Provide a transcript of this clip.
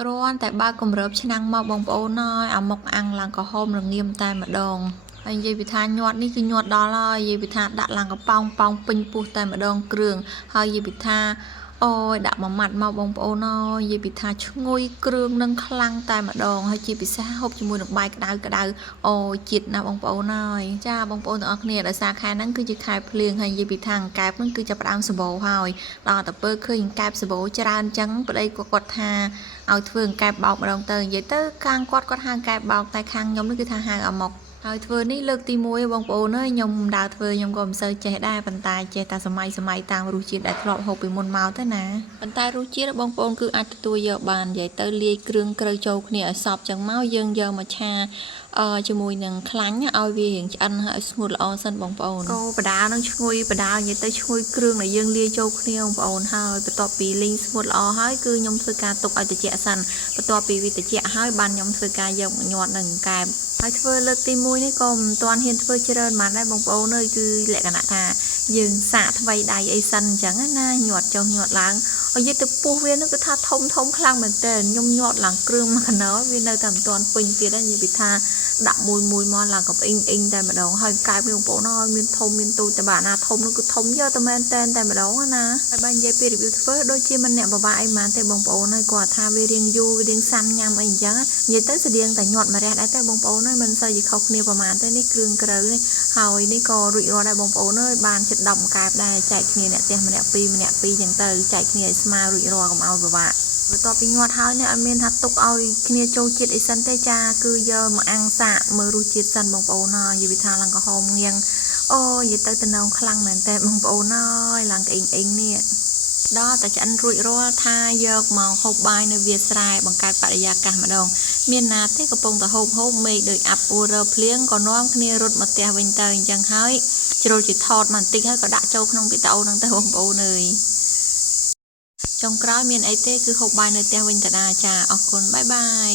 គ្រាន់តែបើកគម្របឆ្នាំងមកបងប្អូនអើយអាមុខអាំងឡើងក្រហមល្ងៀមតែម្ដងហើយនិយាយពីថាញាត់នេះគឺញាត់ដល់ហើយនិយាយពីថាដាក់ឡើងកប៉ោងពេញពោះតែម្ដងគ្រឿងហើយនិយាយពីថាអូយដាក់មួយម៉ាត់មកបងប្អូនអើយនិយាយពីថាឈ្ងុយគ្រឿងនឹងខ្លាំងតែម្ដងហើយជាពិសេសហូបជាមួយនឹងបាយក្តៅអូយជាតិណាបងប្អូនអើយចាបងប្អូនទាំងអស់គ្នាដោយសារខែហ្នឹងគឺជាខែភ្លៀងហើយនិយាយពីថាកែបហ្នឹងគឺចាប់ផ្ដើមសម្បូរហើយដល់តែពើឃើញកែបសម្បូរច្រើនអញ្ចឹងប្តីគាត់ថាឲ្យធ្វើកែបបោកម្ដងទៅនិយាយទៅខាងគាត់ហៅកែបបោកតែខាងខ្ញុំនេះគឺថាហៅអាម៉ុកហើយធ្វើនេះលើកទី1បងប្អូនអើយខ្ញុំដើរធ្វើខ្ញុំក៏មិនសូវចេះដែរប៉ុន្តែចេះតែសម័យតាមរសជាតិដែលធ្លាប់ហូបពីមុនមកទៅណាប៉ុន្តែរសជាតិបងប្អូនគឺអាចទទួលយកបាននិយាយទៅលាយគ្រឿងក្រូវចូលគ្នាឲ្យសព្វចឹងមកយើងយកមកឆាជាមួយនឹងខ្លាញ់ឲ្យវារៀងឆ្អិនហើយស្ងួតល្អសិនបងប្អូនអូបដានឹងឈ្ងុយបដានិយាយទៅឈ្ងុយគ្រឿងដែលយើងលាយចូលគ្នាបងប្អូនហើយបន្ទាប់ពីលីងស្ងួតល្អហើយគឺខ្ញុំធ្វើការទុកឲ្យត្រជាក់សិនបន្ទាប់ពីវាត្រជាក់ហើយបានខ្ញុំធ្វើការយកមកញាត់នឹងកែបហើយធ្វើលើកទី1នេះក៏មិនទាន់ហ៊ានធ្វើច្រើនបានដែរបងប្អូនអើយគឺលក្ខណៈថាយើងសាកថ្វីដៃអីសិនអញ្ចឹងណាញាត់ចុះញាត់ឡើងហើយនិយាយទៅពោះវានឹងគឺថាធំខ្លាំងមែនតើខ្ញុំញាត់ឡើងគ្រឿងមួយកណោវានៅតែមិនទាន់ពេញទៀតនិយាយពីថាដាក់មួយមកឡើងក៏អ៊ីងតែម្ដងហើយកែបបងប្អូនអើយមានធំមានតូចតែបើណាធំនោះគឺធំយកតែមែនតែម្ដងណាហើយបើនិយាយពី review ធ្វើដូចជាមិនអ្នកបបាក់អីហ្មងទេបងប្អូនអើយគាត់ថាវារៀងយូរវារៀងសាំញ៉ាំអីអញ្ចឹងនិយាយទៅស្តៀងតែញាត់មួយរះដែរតែបងប្អូនអើយមិនសូវជាខុសគ្នាប្រហែលទេនេះគ្រឿងក្រូវនេះហើយនេះក៏រួចរាល់ដែរបងប្អូនអើយបានជិត10កែបដែរចែកគ្នាអ្នកផ្ទះម្នាក់ពីរអញ្ចឹងទៅចែកគ្នាឲ្យស្មើរួចរាល់កុំឲ្យពិបាកបន្ទាប់ពីញាត់ហើយនេះអត់មានថាទុកឲ្យគ្នាចូលជាតិអីសិនទេចាគឺយកមកអាំងសាកមើលរសជាតិសិនបងប្អូនអើយនិយាយពីថាឡើងក្រហមងៀងអូយនិយាយទៅតំណងខ្លាំងមែនតើបងប្អូនអើយឡើងក្អេងនេះដល់តែឆ្អិនរួចរាល់ថាយកមកហូបបាយនៅវាលស្រែបង្កើតបរិយាកាសម្ដងមានណាទេកំពុងតែហូបមេឃដោយអាប់អួររភ្លៀងក៏នាំគ្នារត់មកផ្ទះវិញទៅអញ្ចឹងហើយជ្រុលជាថតមកបន្តិចហើយក៏ដាក់ចូលក្នុងវីដេអូហ្នឹងទៅបងប្អូនអើយចុងក្រោយមានអីទេគឺហូបបាយនៅផ្ទះវិញតាចាអរគុណបាយបាយ